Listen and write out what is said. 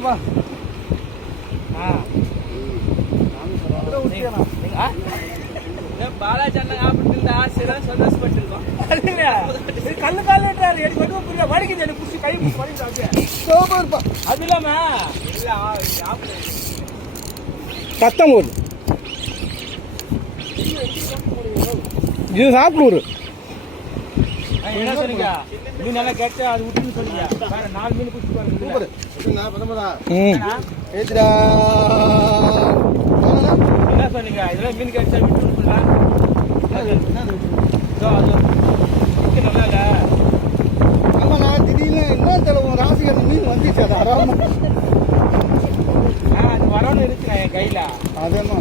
வாங்கப்பா. பாலாஜி அண்ணன் ஆப்பிட்டு ஆசையெல்லாம் சந்தோஷப்பட்டிருக்கோம். கல்லு காலேட்டாரு எனக்கு மட்டும் புரியல. வலிக்குது எனக்கு புடிச்சு கை வலிக்குது. சோபர்ப்பா. அது இல்லாம சத்தம் போகுது. இது சாப்பிடுவோம். என்ன சொன்னீங்க? மீன் நல்லா கேட்டு அது விட்டுன்னு சொன்னீங்க. வேற 4 மீன் குடிச்சு பாருங்க. சூப்பர். எப்படிண்ணா பதமடா? ஏத்துடா. என்ன சொன்னீங்க? இதெல்லாம் மீன் கேட்டா விட்டுன்னு சொன்னா. அது நல்லா இல்ல. ஆமாண்ணா, திடீர்னு என்ன தெரியல ராசிக்கு அந்த மீன் வந்துச்சு. அது அது வரணும் இருக்குண்ணா என் கையில. அதேமா